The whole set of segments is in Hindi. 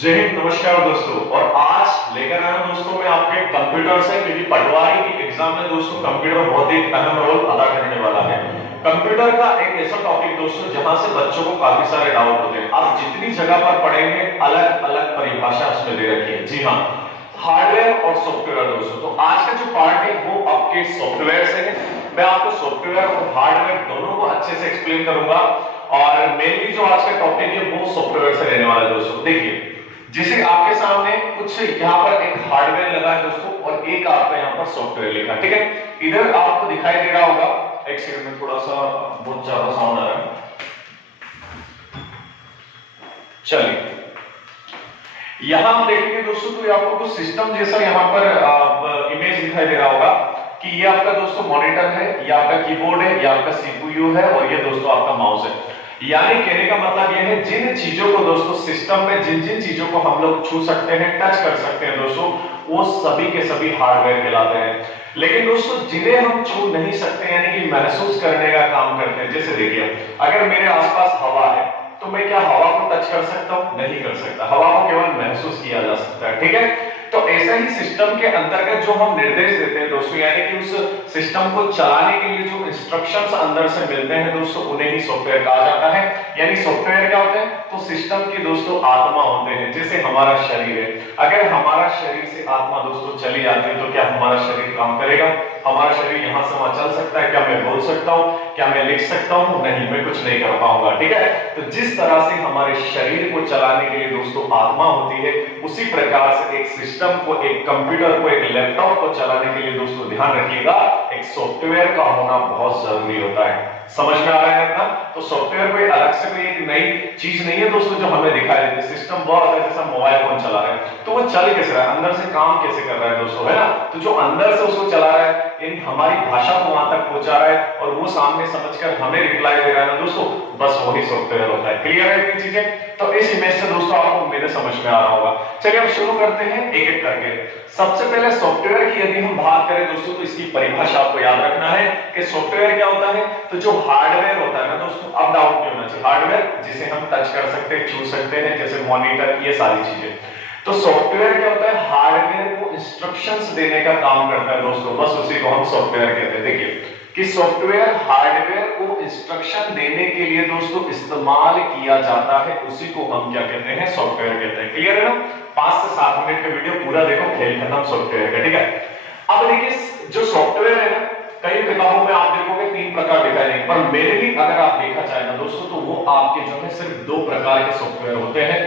जय हिंद, नमस्कार दोस्तों। और आज लेकर आया हूं दोस्तों मैं आपके कंप्यूटर से, क्योंकि पटवारी की एग्जाम में दोस्तों कंप्यूटर बहुत ही अहम रोल अदा करने वाला है। कंप्यूटर का एक ऐसा टॉपिक दोस्तों जहां से बच्चों को काफी सारे डाउट होते हैं। आप जितनी जगह पर पढ़ेंगे अलग अलग परिभाषा उसमें दे रखी है। जी हाँ, हार्डवेयर और सॉफ्टवेयर दोस्तों। तो आज का जो पार्ट है वो आपके सॉफ्टवेयर से है। मैं आपको सॉफ्टवेयर और हार्डवेयर दोनों को अच्छे से एक्सप्लेन करूंगा। और मेनली जो आज का टॉपिक है वो सॉफ्टवेयर से रहने वाला है दोस्तों। देखिए, जैसे आपके सामने कुछ यहाँ पर एक हार्डवेयर लगा है दोस्तों और एक आपका यहाँ पर सॉफ्टवेयर लिखा है। ठीक है, इधर आपको दिखाई दे रहा होगा, एक सेकंड में, थोड़ा सा बहुत ज्यादा साउंड आ रहा है। चलिए, यहां हम देखेंगे दोस्तों तो आपको कुछ सिस्टम जैसा यहाँ पर इमेज दिखाई दे रहा होगा कि ये आपका दोस्तों मॉनिटर है, ये आपका कीबोर्ड है, ये आपका सीपीयू है और ये दोस्तों आपका माउस है। यानी कहने का मतलब यह है, जिन चीजों को दोस्तों सिस्टम में जिन जिन चीजों को हम लोग छू सकते हैं, टच कर सकते हैं दोस्तों, वो सभी के सभी हार्डवेयर कहलाते हैं। लेकिन दोस्तों जिन्हें हम छू नहीं सकते यानी कि महसूस करने का काम करते हैं, जैसे देखिए अगर मेरे आसपास हवा है तो मैं क्या हवा को टच कर सकता हूं? नहीं कर सकता। हवा को केवल महसूस किया जा सकता है। ठीक है, तो ऐसा ही सिस्टम के अंतर्गत जो हम निर्देश देते हैं दोस्तों, यानी कि उस सिस्टम को चलाने के लिए जो इंस्ट्रक्शंस अंदर से मिलते हैं दोस्तों, उन्हें ही सॉफ्टवेयर कहा जाता है। यानी सॉफ्टवेयर क्या होते हैं? तो सिस्टम की दोस्तों आत्मा होते हैं। जैसे हमारा शरीर है, अगर हमारा शरीर से आत्मा दोस्तों चली जाती है तो क्या हमारा शरीर काम करेगा? हमारा शरीर यहां से वहां चल सकता है? क्या मैं बोल सकता हूं? क्या मैं लिख सकता हूं? नहीं, मैं कुछ नहीं कर पाऊंगा। ठीक है, तो जिस तरह से हमारे शरीर को चलाने के लिए दोस्तों आत्मा होती है, उसी प्रकार से एक सिस्टम को, एक कंप्यूटर को, एक लैपटॉप को चलाने के लिए दोस्तों ध्यान रखिएगा, एक सॉफ्टवेयर का होना बहुत जरूरी होता है। समझ में आ रहा है ना? तो सॉफ्टवेयर कोई अलग से कोई एक नई चीज नहीं है दोस्तों जो हमें दिखाई देती है। सिस्टम वो होता है जैसा मोबाइल फोन चला रहे हैं तो वो चल कैसे रहा है, अंदर से काम कैसे कर रहा है दोस्तों, है ना? तो जो अंदर से उसको चला रहा है यानी हमारी भाषा को वहां तक पहुंचा रहा है और वो सामने समझकर हमें रिप्लाई दे रहा है ना दोस्तों, बस वही सॉफ्टवेयर होता है। क्लियर है इतनी चीजें? तो इस इमेज से दोस्तों आपको मेरे समझ में आ रहा होगा। चलिए अब शुरू करते हैं एक एक करके। सबसे पहले सॉफ्टवेयर की यदि हम बात करें दोस्तों तो इसकी परिभाषा आपको याद रखना है कि सॉफ्टवेयर क्या होता है। तो जो हार्डवेयर होता है ना दोस्तों, अब डाउट नहीं होना चाहिए, हार्डवेयर जिसे हम टच कर सकते हैं, छू सकते हैं, जैसे मॉनिटर, ये सारी चीजें। तो सॉफ्टवेयर क्या होता है? हार्डवेयर को इंस्ट्रक्शंस देने का काम करता है दोस्तों, बस उसी को हम सॉफ्टवेयर कहते हैं। देखिए कि सॉफ्टवेयर हार्डवेयर को इंस्ट्रक्शन देने के लिए दोस्तों इस्तेमाल किया जाता है, उसी को हम क्या कहते हैं? सॉफ्टवेयर कहते हैं। क्लियर है ना? 5 से 7 मिनट का वीडियो पूरा देखो, खेल खत्म सॉफ्टवेयर का। ठीक है, अब देखिए जो सॉफ्टवेयर है ना, कई किताबों में आप देखोगे 3 प्रकार दिखाई देंगे, पर मेरे भी अगर आप देखा जाए ना दोस्तों तो वो आपके जो है सिर्फ 2 प्रकार के सॉफ्टवेयर होते हैं।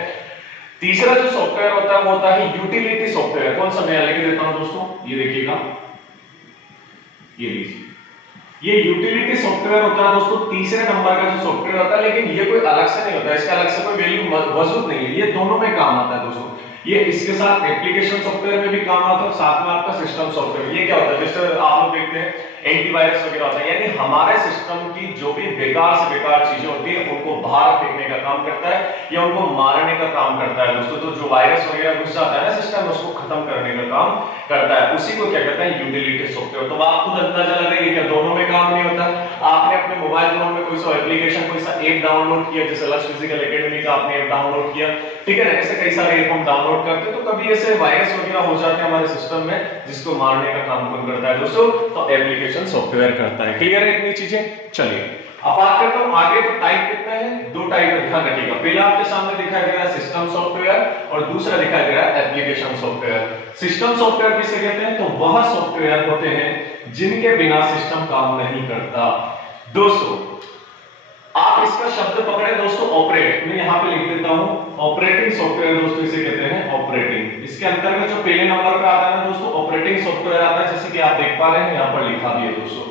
तीसरा जो सॉफ्टवेयर होता है वो होता है यूटिलिटी सॉफ्टवेयर। कौन सा? मैं लिख देता हूं दोस्तों, ये देखिएगा, ये लीजिए, ये यूटिलिटी सॉफ्टवेयर होता है दोस्तों, तीसरे नंबर का जो सॉफ्टवेयर होता है। लेकिन ये कोई अलग से नहीं होता, इसका अलग से कोई वैल्यू वजूद नहीं है, ये दोनों में काम आता है दोस्तों। ये इसके साथ एप्लीकेशन सॉफ्टवेयर में भी काम आता है, साथ में आपका सिस्टम सॉफ्टवेयर। ये क्या होता है? जैसे आप लोग देखते हैं एंटीवायरस वगैरह होता है, यानी हमारे सिस्टम की जो भी बेकार से बेकार चीजें होती है उनको बाहर फेंकने का काम करता है या उनको मारने का काम करता है दोस्तों। तो जो वायरस वगैरह घुस जाता है ना सिस्टम में, उसको खत्म करने का काम करता है, उसी को क्या कहते हैं? Utility software. तो आप खुद अंदाजा लगाइए क्या दोनों में काम नहीं होता? आपने अपने मोबाइल फोन में कोई सा एप्लीकेशन, कोई सा ऐप डाउनलोड किया, जैसे लक्ष्य फिजिकल एकेडमी का आपने ऐप डाउनलोड किया, ठीक है ना? ऐसे कई सारे ऐप हम डाउनलोड करते हैं, तो कभी ऐसे वायरस वगैरह हो जाते हैं हमारे सिस्टम में, जिसको मारने का काम कौन करता है दोस्तों? तो एप्लीकेशन सॉफ्टवेयर करता है। क्लियर है इतनी चीजें? चलिए अब बात करता हूं आगे। तो टाइप कितने हैं? 2 टाइप का ध्यान रखिएगा। पहला आपके सामने दिखाई दे रहा है सिस्टम सॉफ्टवेयर और दूसरा दिखाई दे रहा है एप्लीकेशन सॉफ्टवेयर। सिस्टम सॉफ्टवेयर किसे कहते हैं? तो वह सॉफ्टवेयर होते हैं जिनके बिना सिस्टम काम नहीं करता। दोस्तों आप इसका शब्द पकड़े दोस्तों, ऑपरेट, मैं यहां पे लिख देता हूं ऑपरेटिंग सॉफ्टवेयर दोस्तों, इसे कहते हैं ऑपरेटिंग। इसके अंतर्गत जो पहले नंबर पे आता है ना दोस्तों, ऑपरेटिंग सॉफ्टवेयर आता है, जैसे कि आप देख पा रहे हैं यहां पर लिखा भी है दोस्तों।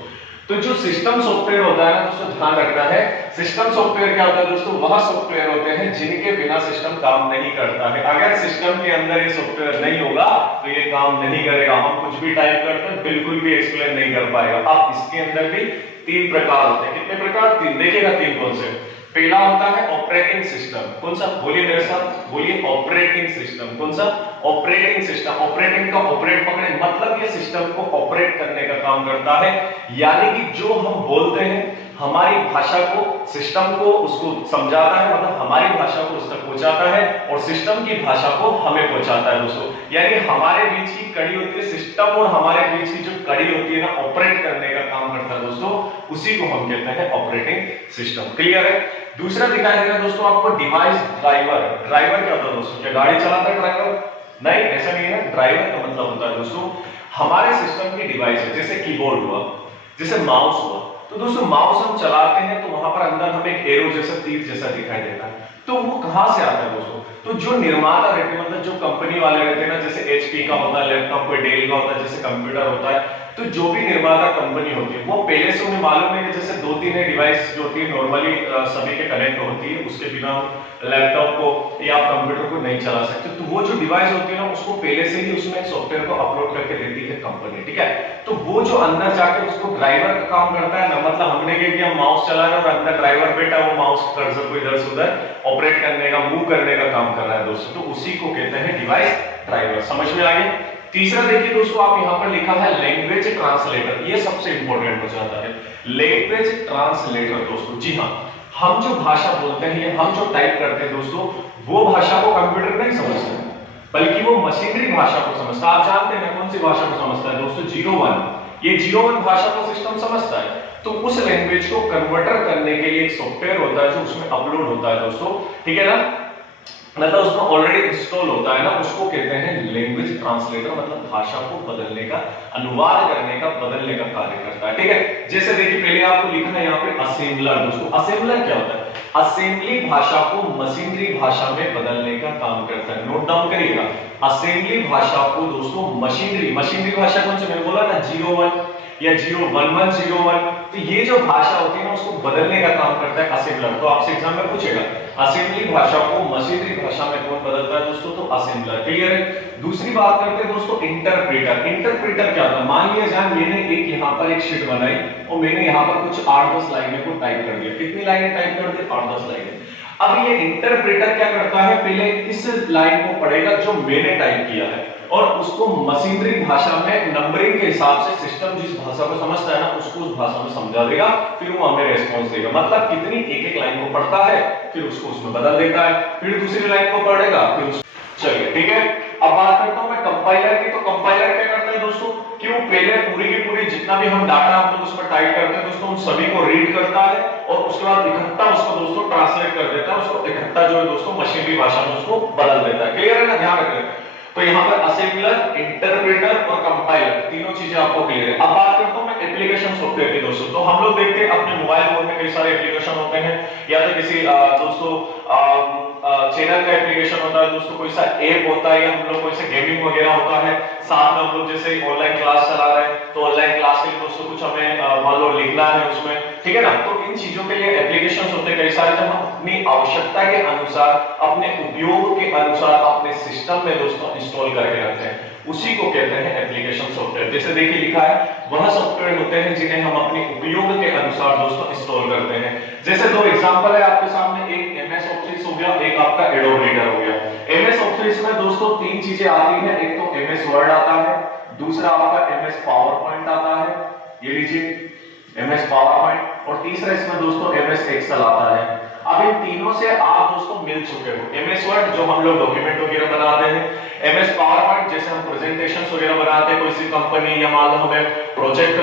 तो जो सिस्टम सॉफ्टवेयर होता है ना दोस्तों, ध्यान रखना है, सिस्टम सॉफ्टवेयर क्या होता है दोस्तों? वह सॉफ्टवेयर होते हैं जिनके बिना सिस्टम काम नहीं करता है। अगर सिस्टम के अंदर ये सॉफ्टवेयर नहीं होगा तो ये काम नहीं करेगा। हम कुछ भी टाइप करते हैं बिल्कुल भी एक्सप्लेन नहीं कर पाएगा। अब इसके अंदर भी 3 प्रकार होते हैं। कितने प्रकार? 3। देखिएगा 3 कौन से। पहला होता है ऑपरेटिंग सिस्टम। कौन सा? बोलिए मेरे साथ, बोलिए ऑपरेटिंग सिस्टम। कौन सा? Operating system. ऑपरेटिंग का ऑपरेट पकड़े, मतलब ये सिस्टम को ऑपरेट करने का काम करता है, यानी कि जो हम बोलते हैं हमारी भाषा को, सिस्टम को उसको समझाता है, मतलब हमारी भाषा को उस तक पहुंचाता है और सिस्टम की भाषा को हमें पहुंचाता है दोस्तों। यानी हमारे बीच की कड़ी होती है, सिस्टम और हमारे बीच की जो कड़ी होती है ना, ऑपरेट करने का काम करता है दोस्तों, उसी को हम कहते हैं ऑपरेटिंग सिस्टम। क्लियर है? दूसरा दिखाई देगा दोस्तों आपको डिवाइस ड्राइवर। ड्राइवर क्या होता है दोस्तों? क्या गाड़ी चलाता है ड्राइवर? नहीं, ऐसा नहीं है। ड्राइवर का मतलब होता है दोस्तों हमारे सिस्टम की डिवाइस है, जैसे कीबोर्ड हुआ, जैसे माउस हुआ। तो दोस्तों माउस हम चलाते हैं तो वहां पर अंदर हमें एक एरो जैसा, तीर जैसा दिखाई देता है। तो वो कहां से आता है दोस्तों? तो जो निर्माता रहते हैं, मतलब जो कंपनी वाले रहते हैं ना, जैसे एचपी का होता है लैपटॉप, कोई डेल का होता है, जैसे कंप्यूटर होता है, तो जो भी निर्माता कंपनी होती है वो पहले से उन्हें मालूम है कि जैसे 2-3 डिवाइस जो होती है नॉर्मली सभी के कनेक्ट होती है, उसके बिना लैपटॉप को या कंप्यूटर को नहीं चला सकते। तो वो जो डिवाइस होती है ना, उसको पहले से ही उसमें सॉफ्टवेयर को अपलोड करके देती है कंपनी, ठीक है। तो वो जो अंदर जाके उसको ड्राइवर का काम करता है ना, मतलब हमने क्या किया, माउस चला रहे और अंदर ड्राइवर बैठा, वो माउस कर्सर को इधर से उधर ऑपरेट करने का, मूव करने का काम कर रहा है दोस्तों। तो उसी को कहते हैं डिवाइस ड्राइवर। समझ में आ गया? तीसरा देखिए दोस्तों, आप यहां पर लिखा है लैंग्वेज ट्रांसलेटर। ये सबसे इंपॉर्टेंट हो जाता है, लैंग्वेज ट्रांसलेटर दोस्तों। जी हाँ, हम जो भाषा बोलते हैं, हम जो टाइप करते हैं दोस्तों, वो भाषा को कंप्यूटर नहीं समझता, बल्कि वो मशीनरी भाषा को समझता है। आप जानते हैं कौन सी भाषा को समझता है दोस्तों? 01। ये 01 भाषा को सिस्टम समझता है। तो उस लैंग्वेज को कन्वर्टर करने के लिए एक सॉफ्टवेयर होता है जो उसमें अपलोड होता है दोस्तों, ठीक है ना, मतलब उसमें ऑलरेडी इंस्टॉल होता है ना, उसको कहते हैं लैंग्वेज ट्रांसलेटर। मतलब भाषा को बदलने का, अनुवाद करने का, बदलने का कार्य करता है, ठीक है। जैसे देखिए पहले आपको लिखना है यहाँ पे असेंबलर दोस्तों। असेंबलर क्या होता है? असेंबली भाषा को मशीनरी भाषा में बदलने का काम करता है। नोट डाउन करिएगा, असेंबली भाषा को दोस्तों मशीनरी, मशीनरी भाषा कौन सी, मैंने बोला ना 01 या 01101। तो ये जो भाषा होती है ना, उसको बदलने का काम करता है असेंबलर। तो आपसे एग्जाम में पूछेगा असेंबली भाषा को मशीनरी भाषा में कौन बदलता है दोस्तों? तो असेंबलर। क्लियर है? दूसरी बात करते हैं दोस्तों इंटरप्रेटर। इंटरप्रेटर क्या होता है? मान लिया जाए मैंने एक यहाँ पर एक शीट बनाई और मैंने यहाँ पर कुछ 8-10 लाइनें को टाइप कर दिया। कितनी लाइनें टाइप कर दी? 8-10 लाइनें। अब ये इंटरप्रेटर क्या करता है? पहले इस लाइन को पढ़ेगा जो मैंने टाइप किया है और उसको मशीनरी भाषा में नंबरिंग के हिसाब से सिस्टम जिस भाषा को समझता है ना, उसको उस भाषा में समझा देगा, फिर वो हमें रेस्पॉन्स देगा। मतलब कितनी एक-एक लाइन को पढ़ता है, फिर उसको उसमें बदल देता है, फिर दूसरी लाइन को पढ़ेगा, फिर उस... चलिए ठीक है। अब बात करता हूं मैं कंपाइलर की। तो कंपाइलर क्या करता है दोस्तों कि वो पहले पूरी की पूरी जितना भी हम डाटा हम लोग उसमें टाइप करते हैं दोस्तों, उन सभी को रीड करता है और उसके बाद इकट्ठा उसको दोस्तों ट्रांसलेट कर देता है। उसको इकट्ठा जो है दोस्तों मशीनरी भाषा में उसको बदल देता है। क्लियर है ना? ध्यान रखिए। तो यहाँ पर असेंबलर, इंटरप्रेटर और कंपाइलर तीनों चीजें आपको क्लियर है। अब बात करता हूं मैं एप्लीकेशन सॉफ्टवेयर की दोस्तों। तो हम लोग देखते हैं अपने मोबाइल फोन में कई सारे एप्लीकेशन होते हैं, या तो किसी दोस्तों चैनल का एप्लीकेशन होता है दोस्तों, कोई सा ऐप होता है, या हम लोग कोई सा गेमिंग वगैरह होता है। साथ में हम लोग जैसे ऑनलाइन क्लास चला रहे हैं, तो ऑनलाइन क्लास के लिए दोस्तों कुछ हमें मान लो लिखना है उसमें, ठीक है ना। तो इन चीजों के लिए एप्लीकेशन होते हैं कई सारे, जब हम अपनी आवश्यकता के अनुसार, अपने उपयोग के अनुसार अपने सिस्टम में दोस्तों इंस्टॉल करके रखते हैं, उसी को कहते हैं एप्लीकेशन सॉफ्टवेयर। जैसे देखिए लिखा है, वह सॉफ्टवेयर होते हैं जिन्हें हम अपने उपयोग के अनुसार दोस्तों इंस्टॉल करते हैं। जैसे दो एग्जांपल है आपके सामने, एक एमएस ऑफिस हो गया, एक आपका एडोब रीडर हो गया। एमएस ऑफिस में दोस्तों तीन चीजें आती हैं, एक तो एमएस वर्ड आता है, दूसरा आपका एमएस पावर पॉइंट आता है, ये लीजिए एमएस पावर पॉइंट, और तीसरा इसमें दोस्तों एमएस एक्सेल आता है। अब इन तीनों से आप दोस्तों मिल चुके हो। एमएस वर्ड जो हम लोग डॉक्यूमेंट वगैरह बनाते हैं, एमएस पावर पॉइंट जैसे हम प्रेजेंटेशन वगैरह बनाते हैं, कोई सी कंपनी या मान लो हमें प्रोजेक्ट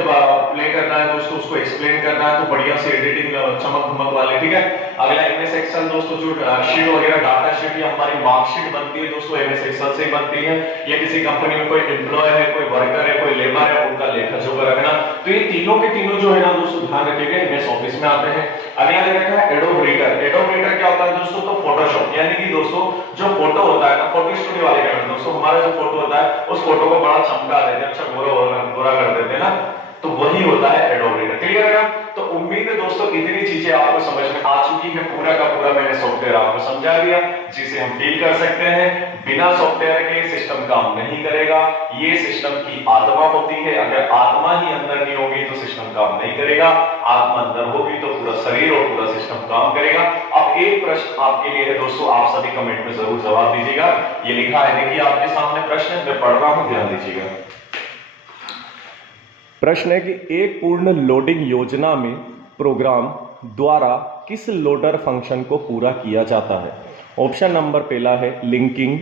प्ले करना है दोस्तों, उसको एक्सप्लेन करना है, तो बढ़िया से एडिटिंग चमक धमक वाले, ठीक है। अगला एमएस एक्सेल दोस्तों, जो शीट वगैरह डाटा शीट या हमारी मार्कशीट बनती है दोस्तों, एमएस एक्सेल से ही बनती है। या किसी कंपनी में कोई एम्प्लॉय है, कोई वर्कर है, कोई लेबर है, उनका लेखा जोखा रखना, तो ये तीनों के तीनों जो है ना दोस्तों ध्यान रखिएगा एमएस ऑफिस में आते हैं। अगला देखा है एडोब रीडर। एडोब रीडर क्या होता है दोस्तों? तो फोटोशॉप, यानी कि दोस्तों जो फोटो होता है ना, फोटो स्टूडियो वाले क्या करते हैं दोस्तों, हमारा जो फोटो होता है उस फोटो को बड़ा चमका देते हैं, अच्छा गोरा कर देते हैं ना, तो वही होता है एडोब रीडर। क्लियर है? तो उम्मीद है दोस्तों इतनी चीजें आपको समझ में आ चुकी है। पूरा का पूरा मैंने सॉफ्टवेयर आपको समझा दिया, जिसे हम फील कर सकते हैं। बिना सॉफ्टवेयर के सिस्टम काम नहीं करेगा। ये सिस्टम की आत्मा होती है, अगर आत्मा ही अंदर नहीं होगी तो सिस्टम काम नहीं करेगा। आत्मा अंदर होगी तो पूरा शरीर और पूरा सिस्टम काम करेगा। अब एक प्रश्न आपके लिए है दोस्तों, आप सभी कमेंट में जरूर जवाब दीजिएगा। ये लिखा है, देखिए आपके सामने प्रश्न है, मैं पढ़ रहा हूं, ध्यान दीजिएगा। प्रश्न है कि एक पूर्ण लोडिंग योजना में प्रोग्राम द्वारा किस लोडर फंक्शन को पूरा किया जाता है? ऑप्शन नंबर पहला है लिंकिंग,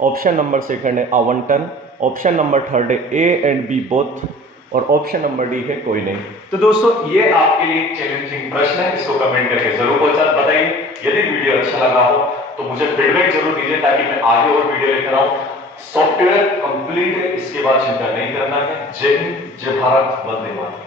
ऑप्शन नंबर सेकंड है आवंटन, ऑप्शन नंबर थर्ड है ए एंड बी बोथ, और ऑप्शन नंबर डी है कोई नहीं। तो दोस्तों ये आपके लिए एक चैलेंजिंग प्रश्न है, इसको कमेंट करके जरूर बताइए। यदि वीडियो अच्छा लगा हो तो मुझे फीडबैक जरूर दीजिए ताकि मैं आगे और वीडियो लेकर आऊं। सॉफ्टवेयर कंप्लीट है, इसके बाद चिंता नहीं करना है। जय हिंद, जय भारत, वंदे मातरम।